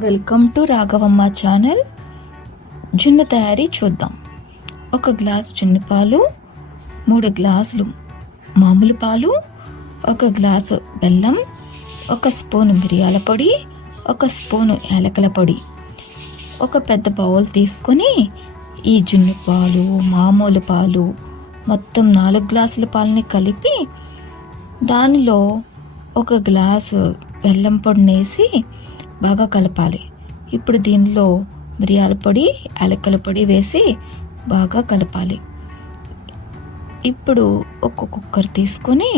Welcome to Raghavamma channel. జున్ను తయారీ చూద్దాం. 1 గ్లాస్ జున్ను పాలు, 3 గ్లాసులు మామూలు పాలు, 1 గ్లాసు బెల్లం, 1 స్పూను మిరియాల పొడి, 1 స్పూను యాలకుల పొడి. ఒక పెద్ద బౌల్ తీసుకొని ఈ జున్ను పాలు, మామూలు పాలు మొత్తం 4 గ్లాసుల పాలని కలిపి దానిలో 1 గ్లాసు బెల్లం పొడిని వేసి బాగా కలపాలి. ఇప్పుడు దీనిలో మిరియాల పొడి, యాలకుల పొడి వేసి బాగా కలపాలి. ఇప్పుడు ఒక కుక్కర్ తీసుకొని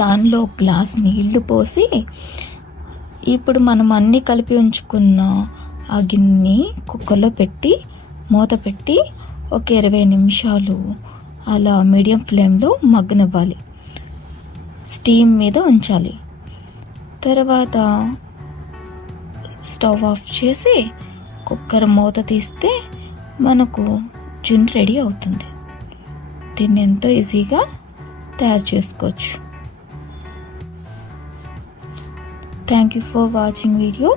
దానిలో గ్లాస్ నీళ్లు పోసి ఇప్పుడు మనం అన్నీ కలిపి ఉంచుకున్న ఆ గిన్నె కుక్కర్లో పెట్టి మూత పెట్టి ఒక 20 నిమిషాలు అలా మీడియం ఫ్లేమ్లో మగ్గనివ్వాలి. స్టీమ్ మీద ఉంచాలి. తర్వాత స్టవ్ ఆఫ్ చేసి కుక్కర్ మూత తీస్తే మనకు జున్ను రెడీ అవుతుంది. దీన్ని ఎంతో ఈజీగా తయారు చేసుకోవచ్చు. Thank you for watching video.